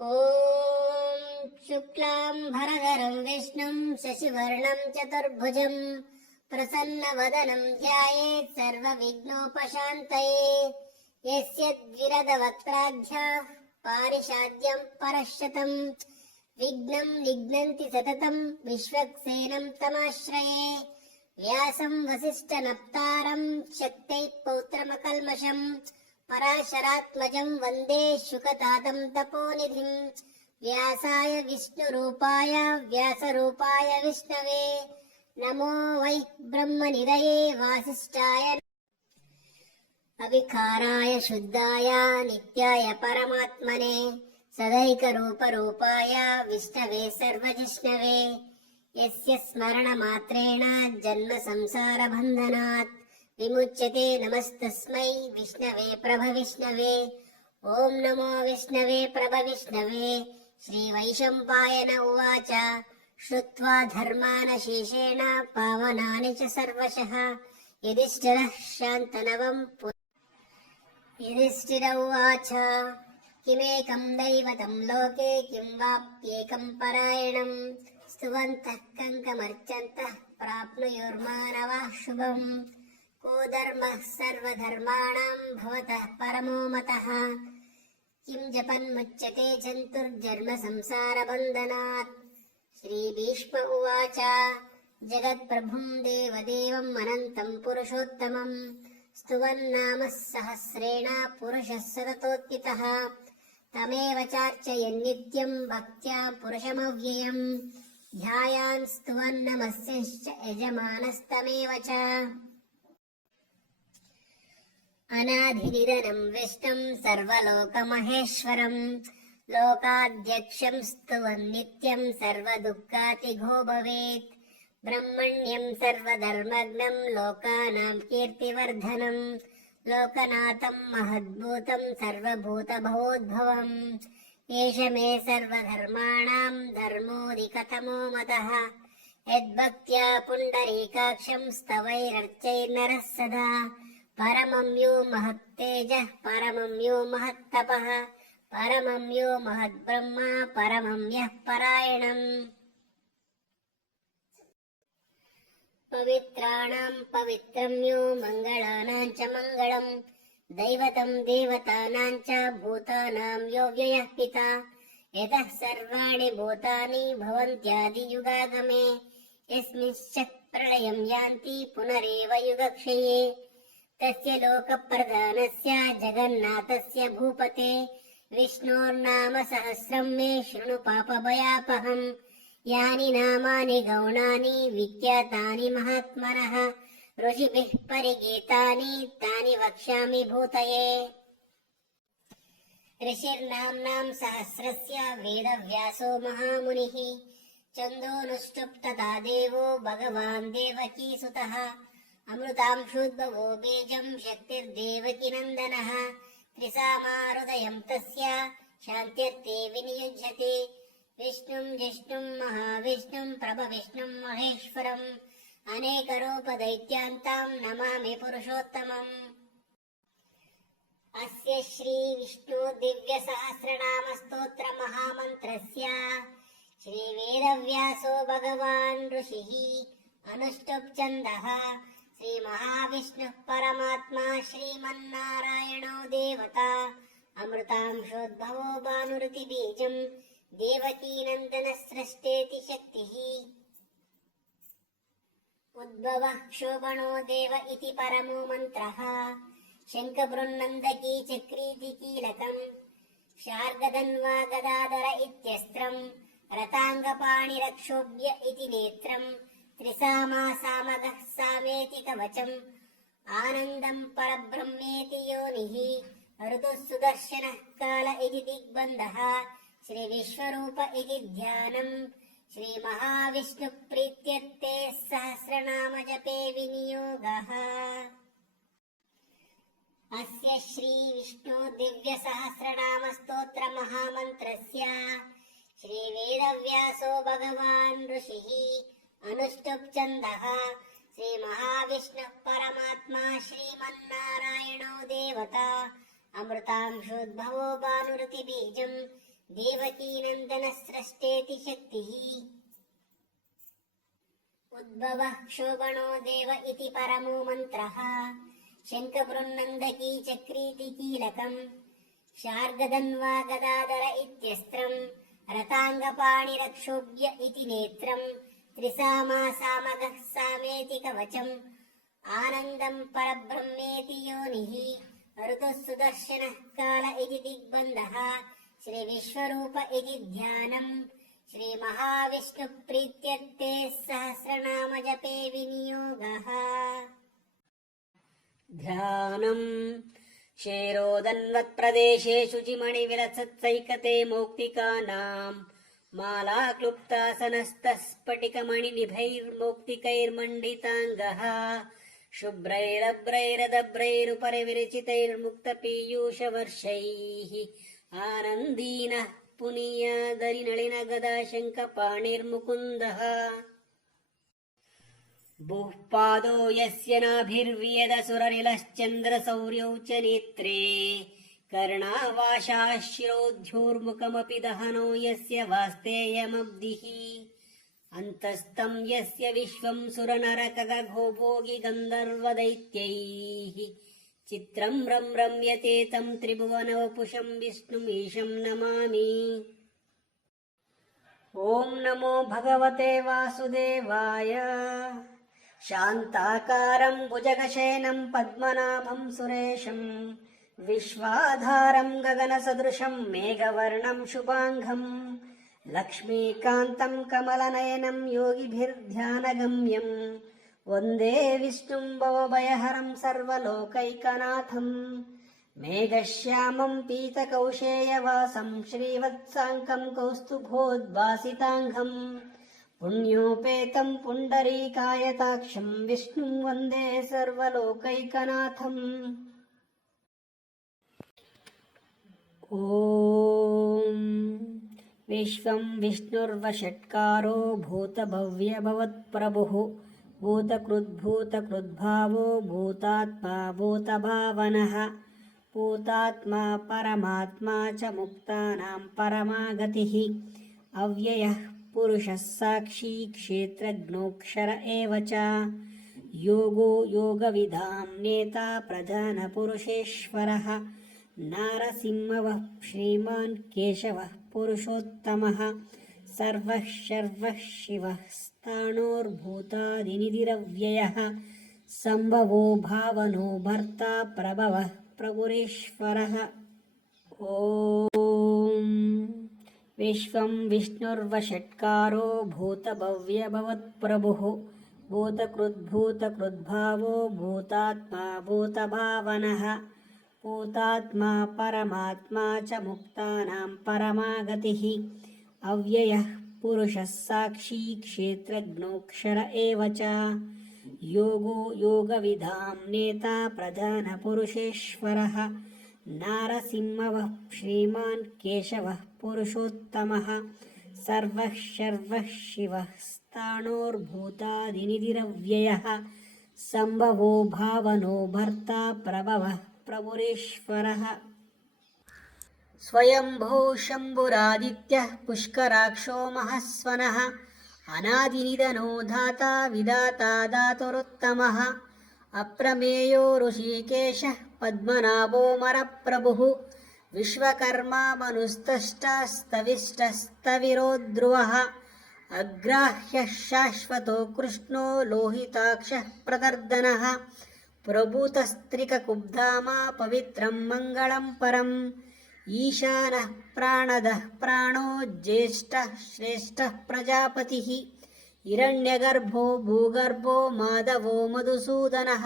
ॐ शुक्लाम्भरधरं विष्णुं शशिवर्णं चतुर्भुजं प्रसन्नवदनं ध्यायेत् सर्वविघ्नोपशान्तये। यस्य द्विरदवक्त्राढ्याः पारिषाद्यं परश्शतं विघ्नं निघ्नन्ति सततं विश्वक्सेनं तमाश्रये। व्यासं वसिष्ठनप्तारं शक्तैः पौत्रमकल्मषम् पराशरात्मजं वन्दे शुकतातं तपोनिधिं। व्यासाय विष्णुरूपाय व्यासरूपाय विष्णवे नमो वै ब्रह्मनिधये वासिष्ठाय अविकाराय शुद्धाय नित्याय परमात्मने सदैकरूपरूपाय विष्णवे सर्वजिष्णवे। यस्य स्मरणमात्रेण जन्म संसारबन्धनात् विमुच्यते। नमस्तस्मै विष्णवे प्रभविष्णवे। ॐ नमो विष्णवे प्रभविष्णवे। श्रीवैशम्पायन उवाच श्रुत्वा धर्मानशेषेण पावनानि च सर्वशः युधिष्ठिरः शान्तनवम् युधिष्ठिर उवाच किमेकं दैवतं लोके किं वाप्येकं परायणं स्तुवन्तः कङ्कमर्चन्तः प्राप्नुयुर्मानवाः शुभम्। को धर्मः सर्वधर्माणां भवतः परमो मतः किं जपन्मुच्यते जन्तुर्जन्म संसारबन्धनात्। श्रीभीष्म उवाच जगत्प्रभुं देवदेवम् अनन्तं पुरुषोत्तमं स्तुवन्नामः सहस्रेण पुरुषः सततोत्थितः तमेव चार्चयन्नित्यं भक्त्या पुरुषमव्ययम् ध्यायान् स्तुवन्नमस्यश्च यजमानस्तमेव च। अनाधिनिधनं विष्णुं सर्वलोकमहेश्वरं लोकाध्यक्षं स्तुवन्नित्यं सर्वदुःखातिघो भवेत्। ब्रह्मण्यं सर्वधर्मज्ञं लोकानां कीर्तिवर्धनं लोकनाथं महद्भूतं सर्वभूतभवोद्भवम्। एष मे सर्वधर्माणां धर्मोऽधिकतमो मतः यद्भक्त्या पुण्डरीकाक्षं स्तवैरर्चैर्नरः सदा। परमं यो महत्तेजः परमं यो महत्तपः परमं यो महद्ब्रह्मा परमं यः परायणम्। पवित्राणां पवित्रं यो मङ्गलानां च मङ्गलम् दैवतं देवतानां च भूतानां यो व्ययः पिता यतः सर्वाणि भूतानि भवन्त्यादियुगागमे यस्मिंश्च प्रलयं यान्ति पुनरेव युगक्षये। तस्य लोकप्रधानस्य जगन्नाथस्य भूपते विष्णोर्नाम सहस्रं मे शृणु पापभयापहम्। यानि नामानि गौणानि विख्यातानि महात्मनः ऋषिभिः परिगीतानि तानि वक्ष्यामि भूतये। ऋषिर्नाम्नां सहस्रस्य वेदव्यासो महामुनिः छन्दोनुष्टुप् तथा देवो भगवान् देवकीसुतः अमृतांशोद्भवो बीजं शक्तिर्देवकीनन्दनः त्रिसामाहृदयं तस्य शान्त्यर्थे विनियुज्यते। विष्णुं जिष्णुं महाविष्णुं प्रभविष्णुं महेश्वरम् अनेकरूपदैत्यान्तां नमामि पुरुषोत्तमम्। अस्य श्रीविष्णु दिव्यसहस्रनामस्तोत्रमहामन्त्रस्य श्रीवेदव्यासो भगवान् ऋषिः अनुष्टुप् छन्दः श्रीमहाविष्णुः परमात्मा श्रीमन्नारायणो देवता अमृतांशोद्भवो भानुरिति देवकीनन्दनस्रष्टेति शक्तिः उद्भवः क्षोभणो देव इति परमो मन्त्रः शङ्खबृन्नन्दकी चक्रीति कीलकम् शार्गधन्वा गदाधर इत्यस्त्रम् रताङ्गपाणिरक्षोभ्य इति नेत्रम् त्रिसामासामगः सामेति कवचम् आनन्दं परब्रह्मेति योनिः ऋतुः सुदर्शनः काल इति दिग्बन्धः श्रीविश्वरूप इति ध्यानम् श्रीमहाविष्णुप्रीत्यर्थे सहस्रनामजपे विनियोगः। अस्य श्रीविष्णु दिव्यसहस्रनामस्तोत्रमहामन्त्रस्य श्रीवेदव्यासो भगवान् ऋषिः अनुष्टुप् छन्दः श्रीमहाविष्णुः परमात्मा श्रीमन्नारायणो देवता अमृतांशोद्भवो भानुरिति देवकीनन्दनस्रष्टेति शक्तिः उद्भवः क्षोभणो देव इति परमो मन्त्रः शङ्खबृन्नन्दकी चक्रीति कीलकम् शार्गधन्वा गदाधर इत्यस्त्रम् रताङ्गपाणिरक्षोभ्य इति नेत्रम् त्रिसामा सामगः सामेति कवचम् आनन्दम् परब्रह्मेति योनिः ऋतुः सुदर्शनः काल इति दिग्बन्धः श्रीविश्वरूप इति ध्यानम् श्रीमहाविष्णुप्रीत्यर्थे सहस्रनामजपे विनियोगः ध्यानम् क्षेरोदन्वत्प्रदेशे शुचिमणिविलसत्सैकते मौक्तिकानाम् मालाक्लुप्तासनस्तः स्फटिकमणिनिभैर्मौक्तिकैर्मण्डिताङ्गः शुभ्रैरभ्रैरदभ्रैरुपरि विरचितैर्मुक्तपीयूषवर्षैः आनन्दीनः पुनीयादरिनलिनगदाशङ्खपाणिर्मुकुन्दः भूः पादो यस्य नाभिर्वियदसुरनिलश्चन्द्रसौर्यौ च नेत्रे कर्णावाशाः शिरोद्योर्मुखमपि दहनो यस्य वास्तेयमब्धिः अन्तस्तम् यस्य विश्वम् सुरनरकगघो भोगि गन्धर्वदैत्यैः चित्रम् रम्यते तम् त्रिभुवनवपुषम् विष्णुमीशम् नमामि। ॐ नमो भगवते वासुदेवाय। शान्ताकारं भुजगशयनं पद्मनाभं सुरेशं विश्वाधारं गगनसदृशं मेघवर्णं शुभाङ्गं लक्ष्मीकान्तं कमलनयनं योगिभिर्ध्यानगम्यं वन्दे विष्णुं भवभयहरं सर्वलोकैकनाथं मेघश्यामं पीतकौशेयवासं श्रीवत्साङ्कं कौस्तुभोद्भासिताङ्गं पुण्योपेतं पुण्डरीकायताक्षं विष्णुं वन्दे सर्वलोकैकनाथम्। ॐ विश्वं विष्णुर्वषट्कारो भूतभव्यभवत्प्रभुः भूतकृद्भूतकृद्भावो भूतात्मा भूतभावनः भूतात्मा परमात्मा च मुक्तानां परमागतिः अव्ययः पुरुषः साक्षी क्षेत्रज्ञोऽक्षर एव च योगो योगविदां नेता प्रधानपुरुषेश्वरः नारसिंहः श्रीमान् केशवः पुरुषोत्तमः सर्वः शर्वः शिवः स्थाणोर्भूतादिनिधिरव्ययः सम्भवो भावनो भर्ता प्रभवः प्रभुरेश्वरः। ॐ विश्वं विष्णुर्वषट्कारो भूतभव्यभवत्प्रभुः भूतकृद्भूतकृद्भावो भूतात्मा भूतभावनः भूतात्मा परमात्मा च मुक्तानां परमागतिः अव्ययः पुरुषः साक्षी क्षेत्रज्ञोऽक्षर एव च योगो योगविदां नेता प्रधानपुरुषेश्वरः नारसिंहः श्रीमान् केशवः पुरुषोत्तमः सर्वः शर्वः शिवः स्थाणोर्भूतादिनिधिरव्ययः सम्भवो भावनो भर्ता प्रभवः प्रभुरेश्वरः। स्वयंभो शम्भुरादित्यः पुष्कराक्षो महस्वनः अनादिनिधनो धाता विधाता दातुरुत्तमः अप्रमेयो ऋषिकेशः पद्मनाभो मरप्रभुः विश्वकर्मा मनुस्तष्टास्तविष्टस्तविरो ध्रुवः अग्राह्यः शाश्वतो कृष्णो लोहिताक्षः प्रदर्दनः प्रभूतस्त्रिककुब्धामा पवित्रं मङ्गलं परम् ईशानः प्राणदः प्राणो ज्येष्ठः श्रेष्ठः प्रजापतिः हिरण्यगर्भो भूगर्भो माधवो मधुसूदनः